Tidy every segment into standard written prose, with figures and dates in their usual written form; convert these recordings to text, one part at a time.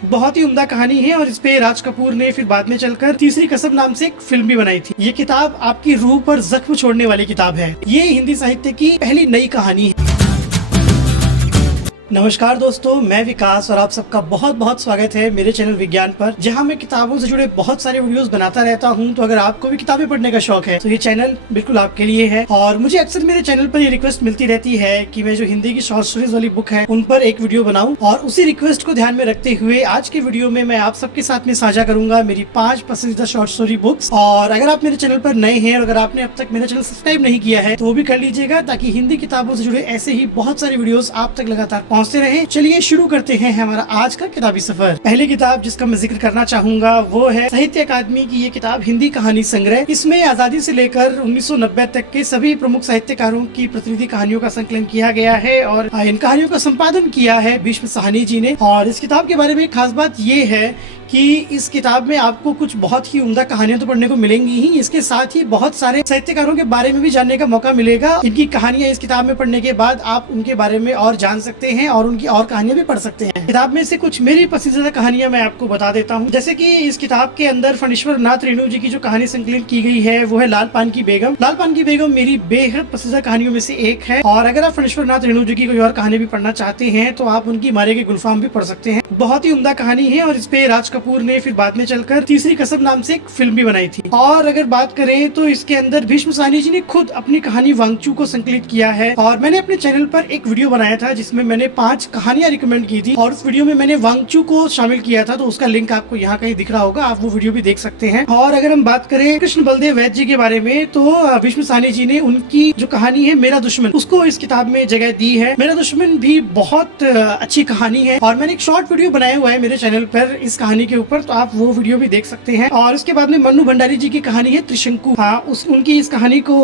बहुत ही उम्दा कहानी है और इस पे राज कपूर ने फिर बाद में चलकर तीसरी कसम नाम से एक फिल्म भी बनाई थी। ये किताब आपकी रूह पर जख्म छोड़ने वाली किताब है। ये हिंदी साहित्य की पहली नई कहानी है। नमस्कार दोस्तों, मैं विकास और आप सबका बहुत बहुत स्वागत है मेरे चैनल विज्ञान पर, जहां मैं किताबों से जुड़े बहुत सारे वीडियोस बनाता रहता हूं। तो अगर आपको भी किताबें पढ़ने का शौक है तो ये चैनल बिल्कुल आपके लिए है। और मुझे अक्सर मेरे चैनल पर ये रिक्वेस्ट मिलती रहती है कि मैं जो हिंदी की शॉर्ट स्टोरीज वाली बुक है उन पर एक वीडियो बनाऊं, और उसी रिक्वेस्ट को ध्यान में रखते हुए आज के वीडियो में मैं आप सबके साथ में साझा करूंगा मेरी 5 पसंदीदा शॉर्ट स्टोरी बुक्स। और अगर आप मेरे चैनल पर नए हैं और अगर आपने अब तक मेरा चैनल सब्सक्राइब नहीं किया है तो वो भी कर लीजिएगा, ताकि हिंदी किताबों से जुड़े ऐसे ही बहुत सारे वीडियोस आप तक लगातार पहुंचते रहे। चलिए शुरू करते हैं हमारा आज का किताबी सफर। पहली किताब जिसका मैं जिक्र करना चाहूंगा वो है साहित्य अकादमी की ये किताब हिंदी कहानी संग्रह। इसमें आजादी से लेकर 1990 तक के सभी प्रमुख साहित्यकारों की प्रतिनिधि कहानियों का संकलन किया गया है और इन कहानियों का संपादन किया है भीष्म साहनी जी ने। और इस किताब के बारे में खास बात ये है कि इस किताब में आपको कुछ बहुत ही उम्दा कहानियां तो पढ़ने को मिलेंगी ही, इसके साथ ही बहुत सारे साहित्यकारों के बारे में भी जानने का मौका मिलेगा। इनकी कहानियां इस किताब में पढ़ने के बाद आप उनके बारे में और जान सकते हैं और उनकी और कहानियां भी पढ़ सकते हैं। किताब में से कुछ मेरी पसंदीदा कहानियां मैं आपको बता देता हूँ। जैसे कि इस किताब के अंदर फणीश्वर नाथ रेणु जी की जो कहानी संकलित की गई है वो है लाल पान की बेगम। लाल पान की बेगम मेरी बेहद पसंदीदा कहानियों में से एक है। और अगर आप फणीश्वर नाथ रेणु जी की कोई और कहानी भी पढ़ना चाहते हैं तो आप उनकी मारे के गुलफाम भी पढ़ सकते हैं। बहुत ही उम्दा कहानी है और इस पे राज कपूर ने फिर बाद में चलकर तीसरी कसम नाम से एक फिल्म भी बनाई थी। और अगर बात करें तो इसके अंदर भीष्म साहनी जी ने खुद अपनी कहानी वांगचू को संकलित किया है। और मैंने अपने चैनल पर एक वीडियो बनाया था जिसमें मैंने 5 कहानियां रिकमेंड की थी और उस वीडियो में मैंने वांगचू को शामिल किया था, तो उसका लिंक आपको यहाँ कहीं दिख रहा होगा, आप वो वीडियो भी देख सकते हैं। और अगर हम बात करें कृष्ण बलदेव वैद्य जी के बारे में तो भीष्म साहनी जी ने उनकी जो कहानी है मेरा दुश्मन, उसको इस किताब में जगह दी है। मेरा दुश्मन भी बहुत अच्छी कहानी है और मैंने एक शॉर्ट वीडियो बनाया हुआ है मेरे चैनल पर इस कहानी के ऊपर, तो आप वो वीडियो भी देख सकते हैं। और उसके बाद में मन्नू भंडारी जी की कहानी है त्रिशंकु। उनकी इस कहानी को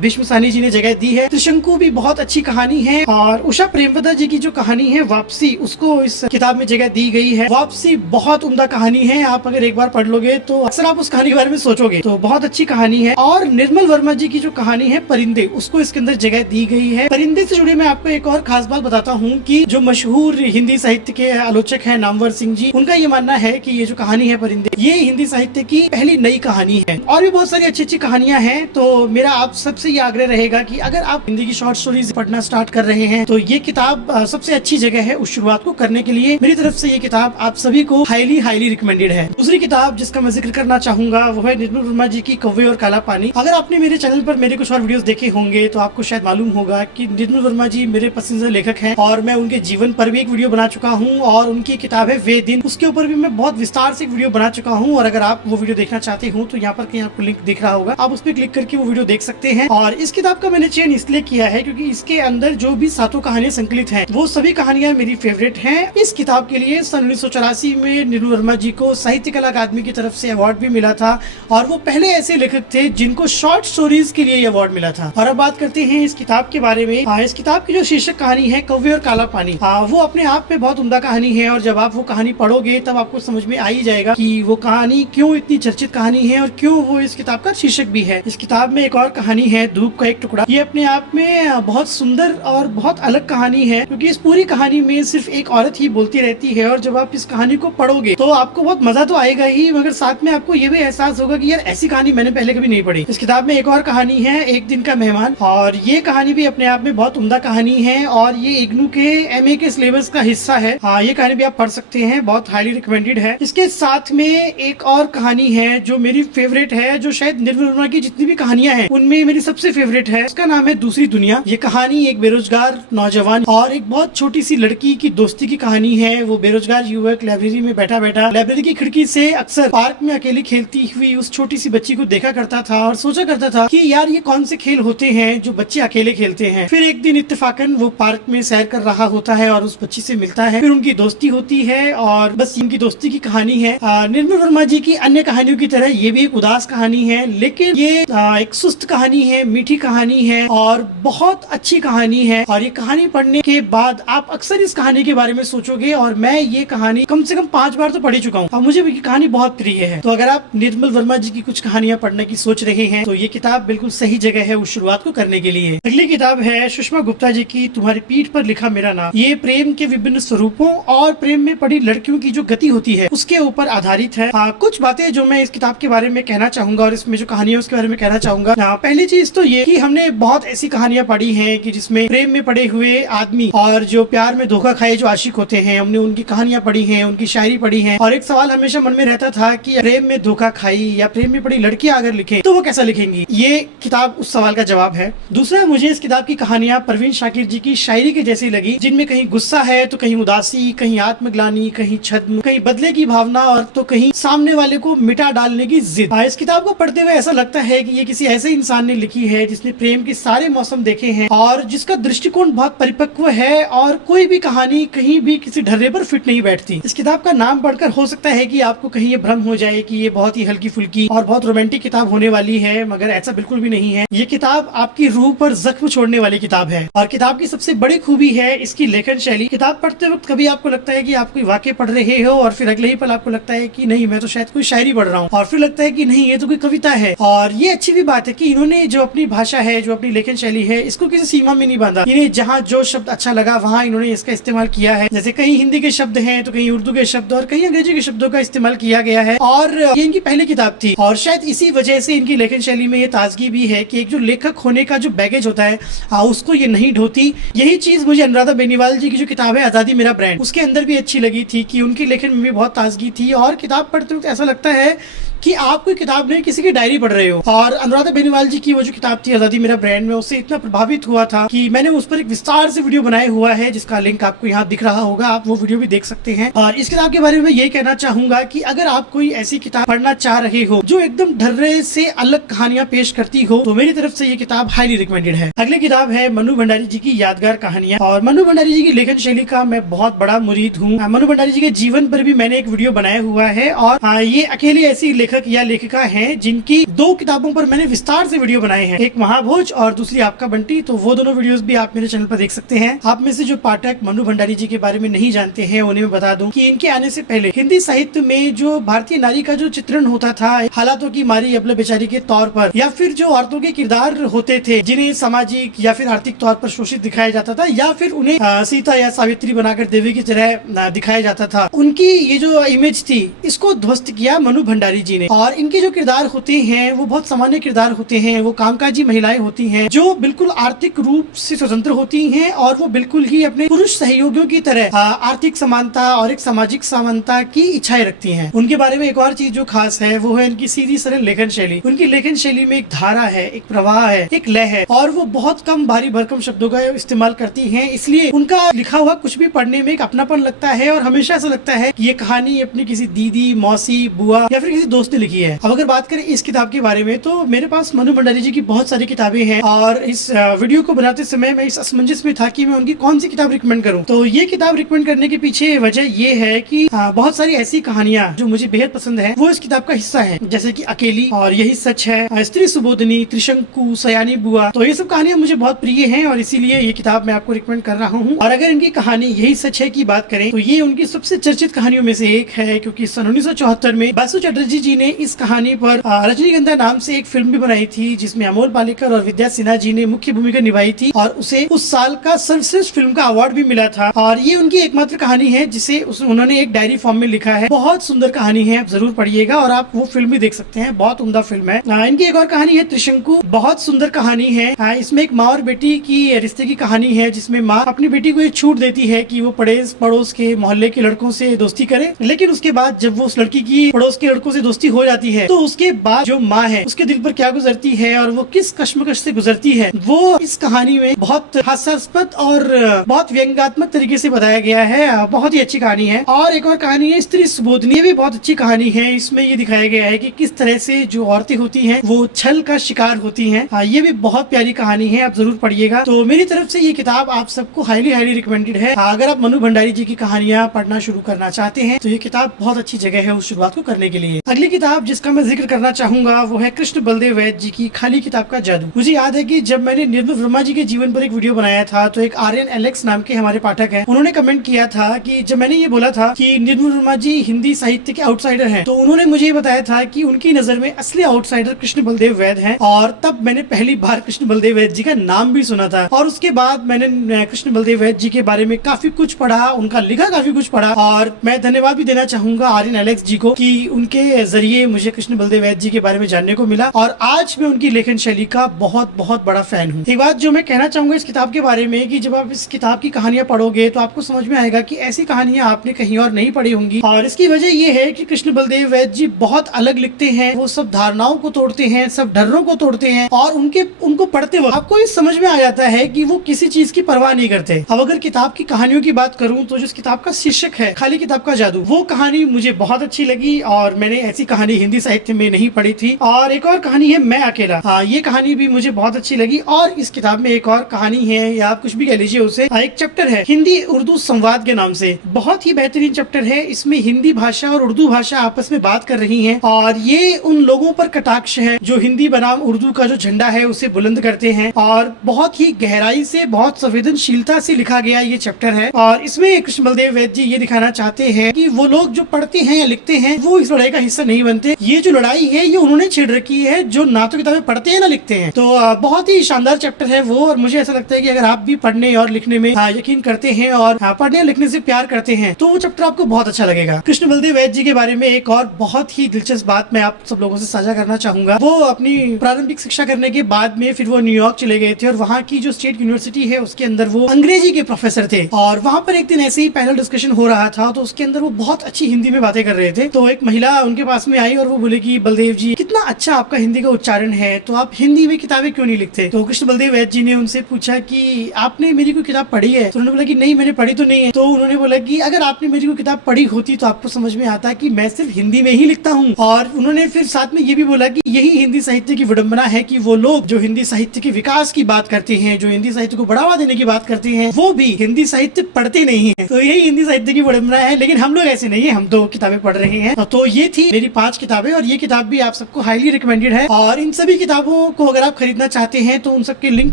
भीष्म साहनी जी ने जगह दी है। त्रिशंकु भी बहुत अच्छी कहानी है। और उषा प्रेमवदा जी की जो कहानी है वापसी, उसको इस किताब में जगह दी गई है। वापसी बहुत उम्दा कहानी है, आप अगर एक बार पढ़ लोगे तो अक्सर आप उस कहानी के बारे में सोचोगे, तो बहुत अच्छी कहानी है। और निर्मल वर्मा जी की जो कहानी है परिंदे, उसको इसके अंदर जगह दी गई है। परिंदे से जुड़े मैं आपको एक और खास बात बताता हूँ कि जो मशहूर हिंदी साहित्य के आलोचक है नामवर सिंह जी, उनका ये मानना है कि ये जो कहानी है परिंदे, ये हिंदी साहित्य की पहली नई कहानी है। और भी बहुत सारी अच्छी अच्छी कहानियां हैं। तो मेरा आप सबसे ये आग्रह रहेगा कि अगर आप हिंदी की शॉर्ट स्टोरीज पढ़ना स्टार्ट कर रहे हैं तो ये किताब सबसे अच्छी जगह है उस शुरुआत को करने के लिए। मेरी तरफ से ये किताब आप सभी को हाईली रिकमेंडेड है। दूसरी किताब जिसका मैं जिक्र करना चाहूंगा वो है निर्मल वर्मा जी की कौवे और काला पानी। अगर आपने मेरे चैनल पर मेरे कुछ और वीडियोस देखे होंगे तो आपको शायद मालूम होगा कि निर्मल वर्मा जी मेरे पसंदीदा लेखक हैं और मैं उनके जीवन पर भी एक वीडियो बना चुका हूँ। और उनकी किताब है वे दिन, उसके ऊपर भी मैं बहुत विस्तार से एक वीडियो बना चुका हूँ। और अगर आप वो वीडियो देखना चाहते हो तो यहाँ पर कहीं आपको लिंक दिख रहा होगा, आप उस पर क्लिक करके वो वीडियो देख सकते हैं। और इस किताब का मैंने चयन इसलिए किया है क्योंकि इसके अंदर जो भी 7 कहानियां संकलित हैं वो सभी कहानियां मेरी फेवरेट हैं। इस किताब के लिए सन 1984 में निर्मल वर्मा जी को साहित्य कला अकादमी की तरफ से अवार्ड भी मिला था और वो पहले ऐसे लेखक थे जिनको शॉर्ट स्टोरीज के लिए अवार्ड मिला था। और अब बात करते हैं इस किताब के बारे में। इस किताब की जो शीर्षक कहानी है कौवे और काला पानी, वो अपने आप में बहुत उम्दा कहानी है। और जब आप वो कहानी पढ़ोगे तब आपको समझ में आ ही जाएगा कि वो कहानी क्यों इतनी चर्चित कहानी है और क्यों वो इस किताब का शीर्षक भी है। इस किताब में एक और कहानी है धूप का एक टुकड़ा। ये अपने आप में बहुत सुंदर और बहुत अलग कहानी है क्योंकि इस पूरी कहानी में सिर्फ एक औरत ही बोलती रहती है। और जब आप इस कहानी को पढ़ोगे तो आपको बहुत मजा तो आएगा ही, मगर साथ में आपको ये भी एहसास होगा कि यार ऐसी कहानी मैंने पहले कभी नहीं पढ़ी। इस किताब में एक और कहानी है एक दिन का मेहमान, और ये कहानी भी अपने आप में बहुत उम्दा कहानी है और ये इग्नू के MA के सिलेबस का हिस्सा है। ये कहानी भी आप पढ़ सकते हैं, बहुत हाईली रिकमेंडेड है। इसके साथ में एक और कहानी है जो मेरी फेवरेट है, जो शायद निर्मल वर्मा की जितनी भी कहानियां हैं उनमें मेरी सबसे फेवरेट है। उसका नाम है दूसरी दुनिया। ये कहानी एक बेरोजगार नौजवान और एक बहुत छोटी सी लड़की की दोस्ती की कहानी है। वो बेरोजगार युवक लाइब्रेरी में बैठा बैठा लाइब्रेरी की खिड़की से अक्सर पार्क में अकेली खेलती हुई उस छोटी सी बच्ची को देखा करता था और सोचा करता था कि यार ये कौन से खेल होते हैं जो बच्चे अकेले खेलते हैं। फिर एक दिन इत्तेफाकन वो पार्क में सैर कर रहा होता है और उस बच्ची से मिलता है, फिर उनकी दोस्ती होती है और बस इनकी दोस्ती की कहानी है। निर्मल वर्मा जी की अन्य कहानियों की तरह ये भी एक उदास कहानी है, लेकिन ये एक सुस्त कहानी है, मीठी कहानी है और बहुत अच्छी कहानी है। और ये कहानी पढ़ने के बाद आप अक्सर इस कहानी के बारे में सोचोगे, और मैं ये कहानी कम से कम 5 बार तो पढ़ चुका हूँ और मुझे भी कहानी बहुत प्रिय है। तो अगर आप निर्मल वर्मा जी की कुछ कहानियां पढ़ने की सोच रहे हैं तो ये किताब बिल्कुल सही जगह है उस शुरुआत को करने के लिए। अगली किताब है सुषमा गुप्ता जी की तुम्हारी पीठ पर लिखा मेरा नाम। ये प्रेम के विभिन्न स्वरूपों और प्रेम में पड़ी लड़कियों की जो गति होती है उसके ऊपर आधारित है। कुछ बातें जो मैं इस किताब के बारे में कहना चाहूंगा और इसमें जो कहानी है उसके बारे में कहना चाहूंगा। पहली चीज तो ये कि हमने बहुत ऐसी कहानियां पढ़ी हैं कि जिसमें प्रेम में पड़े हुए आदमी और जो प्यार में धोखा खाए जो आशिक होते हैं, हमने उनकी कहानियां पढ़ी हैं, उनकी शायरी पढ़ी है। और एक सवाल हमेशा मन में रहता था कि प्रेम में धोखा खाई या प्रेम में पड़ी लड़कियां अगर लिखे तो वो कैसा लिखेंगी। ये किताब उस सवाल का जवाब है। दूसरा, मुझे इस किताब की कहानियां परवीन शाकिर जी की शायरी के जैसी लगी, जिनमें कहीं गुस्सा है तो कहीं उदासी, कहीं आत्मग्लानि, कहीं छद्म, कहीं बदले की भावना और तो कहीं सामने वाले को मिटा डालने की जिद। इस किताब को पढ़ते हुए ऐसा लगता है कि ये किसी ऐसे इंसान ने लिखी है जिसने प्रेम के सारे मौसम देखे हैं और जिसका दृष्टिकोण बहुत परिपक्व है और कोई भी कहानी कहीं भी किसी ढर्रे पर फिट नहीं बैठती। इस किताब का नाम पढ़कर हो सकता है कि आपको कहीं ये भ्रम हो जाए कि ये बहुत ही हल्की फुल्की और बहुत रोमांटिक किताब होने वाली है, मगर ऐसा बिल्कुल भी नहीं है। ये किताब आपकी रूह पर जख्म छोड़ने वाली किताब है। और किताब की सबसे बड़ी खूबी है इसकी लेखन शैली। किताब पढ़ते वक्त कभी आपको लगता है कि आप कोई वाक्य पढ़ रहे हो और फिर अगले ही पल आपको लगता है कि नहीं, मैं तो शायद कोई शायरी पढ़ रहा हूँ, और फिर लगता है कि नहीं, ये तो कोई कविता है। और ये अच्छी भी बात है कि इन्होंने जो अपनी भाषा है, जो अपनी लेखन शैली है, इसको किसी सीमा में नहीं बांधा। इन्हें जहाँ जो शब्द अच्छा लगा वहाँ इन्होंने इसका इस्तेमाल किया है। जैसे कहीं हिंदी के शब्द हैं तो कहीं उर्दू के शब्द और कहीं अंग्रेजी के शब्दों का इस्तेमाल किया गया है। और ये इनकी पहली किताब थी और शायद इसी वजह से इनकी लेखन शैली में ये ताजगी भी है कि एक जो लेखक होने का जो बैगेज होता है उसको ये नहीं ढोती। यही चीज मुझे अनुराधा बेनीवाल जी की जो किताब है आजादी मेरा ब्रांड, उसके अंदर भी अच्छी लगी थी कि उनकी लेखन में भी बहुत ताजगी थी। और किताब पढ़ते वक्त ऐसा लगता है कि आप कोई किताब नहीं, किसी की डायरी पढ़ रहे हो। और अनुराधा बेनीवाल जी की वो जो किताब थी आजादी मेरा ब्रांड, में उससे इतना प्रभावित हुआ था कि मैंने उस पर एक विस्तार से वीडियो बनाया हुआ है जिसका लिंक आपको यहाँ दिख रहा होगा, आप वो वीडियो भी देख सकते हैं। और इस किताब के बारे में ये कहना चाहूंगा कि अगर आप कोई ऐसी किताब पढ़ना चाह रहे हो जो एकदम ढर्रे से अलग कहानियां पेश करती हो तो मेरी तरफ से ये किताब हाईली रिकमेंडेड है। अगली किताब है मनु भंडारी जी की यादगार कहानियां। और मनु भंडारी जी की लेखन शैली का मैं बहुत बड़ा मुरीद हूँ। मनु भंडारी जी के जीवन पर भी मैंने एक वीडियो बनाया हुआ है और ये अकेली ऐसी लेखक या लेखिका हैं जिनकी 2 किताबों पर मैंने विस्तार से वीडियो बनाए हैं, एक महाभोज और दूसरी आपका बंटी। तो वो दोनों वीडियोस भी आप मेरे चैनल पर देख सकते हैं। आप में से जो पाठक मनु भंडारी जी के बारे में नहीं जानते हैं उन्हें मैं बता दूं कि इनके आने से पहले हिंदी साहित्य में जो भारतीय नारी का जो चित्रण होता था हालातों की मारी अबला बेचारी के तौर पर, या फिर जो औरतों के किरदार होते थे जिन्हें सामाजिक या फिर आर्थिक तौर पर शोषित दिखाया जाता था या फिर उन्हें सीता या सावित्री बनाकर देवी की तरह दिखाया जाता था, उनकी ये जो इमेज थी इसको ध्वस्त किया मनु भंडारी जी ने। और इनके जो किरदार होते हैं वो बहुत सामान्य किरदार होते हैं। वो कामकाजी महिलाएं होती हैं जो बिल्कुल आर्थिक रूप से स्वतंत्र होती हैं और वो बिल्कुल ही अपने पुरुष सहयोगियों की तरह आर्थिक समानता और एक सामाजिक समानता की इच्छाएं रखती हैं। उनके बारे में एक और चीज जो खास है वो है इनकी सीधी सरल लेखन शैली। उनकी लेखन शैली में एक धारा है, एक प्रवाह है, एक लय है और वो बहुत कम भारी भरकम शब्दों का इस्तेमाल करती हैं। इसलिए उनका लिखा हुआ कुछ भी पढ़ने में एक अपनापन लगता है और हमेशा ऐसा लगता है कि ये कहानी अपनी किसी दीदी, मौसी, बुआ या फिर किसी दोस्त ने लिखी है। अब अगर बात करें इस किताब के बारे में तो मेरे पास मनु भंडारी जी की बहुत सारी किताबें हैं और इस वीडियो को बनाते समय मैं इस असमंजस में था कि मैं उनकी कौन सी किताब रिकमेंड करूं। तो ये किताब रिकमेंड करने के पीछे वजह ये है कि बहुत सारी ऐसी कहानियां जो मुझे बेहद पसंद है वो इस किताब का हिस्सा है, जैसे कि अकेली और यही सच है, स्त्री सुबोधनी, त्रिशंकु, सयानी बुआ। तो ये सब कहानियां मुझे बहुत प्रिय हैं और इसीलिए ये किताब मैं आपको रिकमेंड कर रहा हूँ। और अगर इनकी कहानी यही सच है की बात करें तो ये उनकी सबसे चर्चित कहानियों में से एक है, क्योंकि सन 1974 में बासु चटर्जी जी ने इस कहानी पर रजनीगंधा नाम से एक फिल्म भी बनाई थी जिसमें अमोल पालेकर और विद्या सिन्हा जी ने मुख्य भूमिका निभाई थी और उसे उस साल का सर्वश्रेष्ठ फिल्म का अवार्ड भी मिला था। और ये उनकी एकमात्र कहानी है जिसे उन्होंने एक डायरी फॉर्म में लिखा है। बहुत सुंदर कहानी है, आप जरूर पढ़िएगा और आप वो फिल्म भी देख सकते हैं, बहुत उम्दा फिल्म है। इनकी एक और कहानी है त्रिशंकु, बहुत सुंदर कहानी है। इसमें एक माँ और बेटी की रिश्ते की कहानी है जिसमें माँ अपनी बेटी को एक छूट देती है कि वो पड़ोस के मोहल्ले के लड़कों से दोस्ती करे, लेकिन उसके बाद जब वो उस लड़की की पड़ोस के लड़कों से दोस्ती दोस्ती हो जाती है तो उसके बाद जो माँ है उसके दिल पर क्या गुजरती है और वो किस कश्मकश से गुजरती है, वो इस कहानी में बहुत हास्यास्पद और बहुत व्यंग्यात्मक तरीके से बताया गया है। बहुत ही अच्छी कहानी है। और एक और कहानी है स्त्री सुबोधनी, भी बहुत अच्छी कहानी है। इसमें ये दिखाया गया है कि किस तरह से जो औरतें होती हैं वो छल का शिकार होती हैं। ये भी बहुत प्यारी कहानी है, आप जरूर पढ़िएगा। तो मेरी तरफ से ये किताब आप सबको हाईली हाईली रिकमेंडेड है। अगर आप मनु भंडारी जी की कहानियां पढ़ना शुरू करना चाहते हैं तो ये किताब बहुत अच्छी जगह है उस शुरुआत को करने के लिए। अगली किताब जिसका मैं जिक्र करना चाहूंगा वो है कृष्ण बलदेव वैद्य जी की खाली किताब का जादू। मुझे याद है कि जब मैंने निर्मल वर्मा जी के जीवन पर एक वीडियो बनाया था तो एक आर्यन एलेक्स नाम के हमारे पाठक हैं, उन्होंने कमेंट किया था कि जब मैंने ये बोला था कि निर्मल वर्मा जी हिंदी साहित्य के आउटसाइडर हैं, तो उन्होंने मुझे ये बताया था कि उनकी नजर में असली आउटसाइडर कृष्ण बलदेव वैद्य हैं। और तब मैंने पहली बार कृष्ण बलदेव वैद्य जी का नाम भी सुना था। और उसके बाद मैंने कृष्ण बलदेव वैद्य जी के बारे में काफी कुछ पढ़ा, उनका लिखा काफी कुछ पढ़ा। और मैं धन्यवाद भी देना चाहूंगा आर्यन एलेक्स जी को कि उनके जरिए मुझे कृष्ण बलदेव वैद्य जी के बारे में जानने को मिला और आज मैं उनकी लेखन शैली का बहुत बहुत बड़ा फैन हूँ। एक बात जो मैं कहना चाहूंगा इस किताब के बारे में कि जब आप इस किताब की कहानियां पढ़ोगे तो आपको समझ में आएगा कि ऐसी कहानियां आपने कहीं और नहीं पढ़ी होंगी। और इसकी वजह ये है कि कृष्ण बलदेव वैद्य जी बहुत अलग लिखते हैं। वो सब धारणाओं को तोड़ते हैं, सब डरों को तोड़ते हैं और उनको पढ़ते वक्त आपको ये समझ में आ जाता है कि वो किसी चीज की परवाह नहीं करते। अब अगर किताब की कहानियों की बात करूं तो जो इस किताब का शीर्षक है खाली किताब का जादू, वो कहानी मुझे बहुत अच्छी लगी और मैंने ऐसी कहानी हिंदी साहित्य में नहीं पढ़ी थी। और एक और कहानी है मैं अकेला, ये कहानी भी मुझे बहुत अच्छी लगी। और इस किताब में एक और कहानी है या आप कुछ भी कह लीजिए उसे, एक चैप्टर है हिंदी उर्दू संवाद के नाम से। बहुत ही बेहतरीन चैप्टर है। इसमें हिंदी भाषा और उर्दू भाषा आपस में बात कर रही है और ये उन लोगों पर कटाक्ष है जो हिंदी बनाम उर्दू का जो झंडा है उसे बुलंद करते हैं। और बहुत ही गहराई से, बहुत संवेदनशीलता से लिखा गया ये चैप्टर है। और इसमें कृष्ण बलदेव वैद्य जी ये दिखाना चाहते हैं कि वो लोग जो पढ़ते हैं या लिखते हैं वो इस लड़ाई का हिस्सा नहीं बनते। ये जो लड़ाई है ये उन्होंने छेड़ रखी है जो ना तो किताबें पढ़ते हैं ना लिखते हैं। तो बहुत ही शानदार चैप्टर है वो। और मुझे ऐसा लगता है कि अगर आप भी पढ़ने और लिखने में यकीन करते हैं और पढ़ने और लिखने से प्यार करते हैं तो वो चैप्टर आपको बहुत अच्छा लगेगा। कृष्ण बलदेव वैद्य जी के बारे में एक और बहुत ही दिलचस्प बात मैं आप सब लोगों से साझा करना चाहूंगा। वो अपनी प्रारंभिक शिक्षा करने के बाद में फिर वो न्यूयॉर्क चले गए थे और वहाँ की जो स्टेट यूनिवर्सिटी है उसके अंदर वो अंग्रेजी के प्रोफेसर थे। और वहाँ पर एक दिन ऐसे ही पैनल डिस्कशन हो रहा था तो उसके अंदर वो बहुत अच्छी हिंदी में बातें कर रहे थे। तो एक महिला उनके पास में आई और वो बोले कि बलदेव जी कितना अच्छा आपका हिंदी का उच्चारण है, तो आप हिंदी में किताबें क्यों नहीं लिखते। तो कृष्ण बलदेव वैद्य जी ने उनसे पूछा कि आपने मेरी कोई किताब पढ़ी है। तो उन्होंने बोला कि नहीं मैंने पढ़ी तो नहीं है। तो उन्होंने बोला कि अगर आपने मेरी कोई किताब पढ़ी होती तो आपको समझ में आता कि मैं सिर्फ हिंदी में ही लिखता हूँ। और उन्होंने फिर साथ में ये भी बोला कि यही हिंदी साहित्य की विडंबना है कि वो लोग जो हिंदी साहित्य के विकास की बात करते हैं, जो हिंदी साहित्य को बढ़ावा देने की बात करते हैं, वो भी हिंदी साहित्य पढ़ते नहीं है। तो यही हिंदी साहित्य की विडंबना है। लेकिन हम लोग ऐसे नहीं है, हम 2 किताबें पढ़ रहे हैं। तो ये थी मेरी 5 किताबें और ये किताब भी आप सबको हाईली रिकमेंडेड है। और इन सभी किताबों को अगर आप खरीदना चाहते हैं तो उन सबके लिंक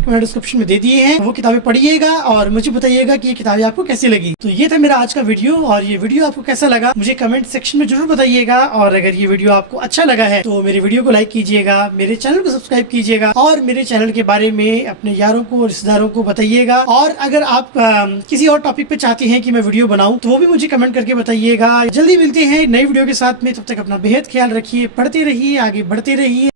मैंने डिस्क्रिप्शन में दे दिए हैं। वो किताबें पढ़िएगा और मुझे बताइएगा कि ये किताबें आपको कैसी लगी। तो ये था मेरा आज का वीडियो और ये वीडियो आपको कैसा लगा मुझे कमेंट सेक्शन में जरूर बताइएगा। और अगर ये वीडियो आपको अच्छा लगा है तो मेरे वीडियो को लाइक कीजिएगा, मेरे चैनल को सब्सक्राइब कीजिएगा और मेरे चैनल के बारे में अपने यारों को, रिश्तेदारों को बताइएगा। और अगर आप किसी और टॉपिक पे चाहते हैं कि मैं वीडियो बनाऊं तो वो भी मुझे कमेंट करके बताइएगा। जल्दी मिलते हैं नई वीडियो के साथ में, तब तक अपना बेहद ख्याल रखिए, पढ़ते रहिए, आगे बढ़ते रहिए।